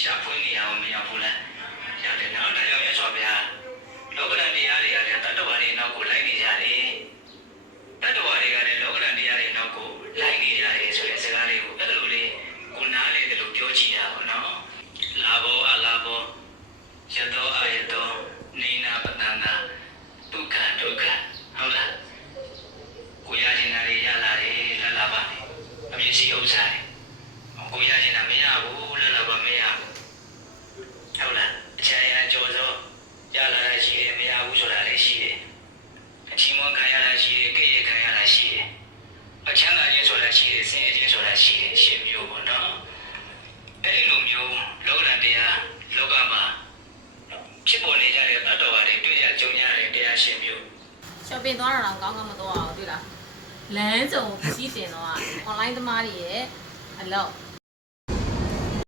ရှာဖွေနေရအောင်မရဘူးလားရတယ်နော်ဒါကြောင့်ရသော်ဗျာလောကဓာတ်တရားတွေကလည်းတတ္တဝါတွေနောက်ကိုလိုက်နေကြတယ်တတ္တဝါတွေကလည်းလောကဓာတ်တရားတွေနောက်ကိုလိုက်နေကြတယ်ဆိုတဲ့စကားလေးကိုအဲ့လိုလေးကိုနားလေတယ်လို့ပြောချင်တာပေါ့နော်လာဘောအလာဘောယတောအယတောနေနာပတန္တာဒုက္ခဒုက္ခဟုတ်လားကိုရခြင်းတွေရလာတယ်လာလာပါအပြည့်စီဥစ္စာကိုရခြင်းမရဘူးလာလာပါမရဘူးဟုတ်လားအချမ်းရကြော်စောရလာတာရှိတယ်မရဘူးဆိုတာလည်းရှိတယ်အချင်းမခံရတာရှိတယ်ကြည့်ရခံရတာရှိတယ်အချမ်းသာခြင်းဆိုတာရှိတယ်ဆင်းရဲခြင်းဆိုတာရှိတယ်ရှင်းမျိုးပေါ့နော်အဲ့ဒီလိုမျိုးလောကဓာတ်တရားလောကမှာဖြစ်ပေါ်နေကြတဲ့တတ္တဝါတွေတွေ့ရကြုံရတဲ့တရားရှင်းမျိုး shopping သွားတာတော့ကောင်းကောင်းမသွားအောင်တွေ့လားလမ်းကြုံပစ္စည်းတင်တော့ online သမားတွေရဲ့အလောက်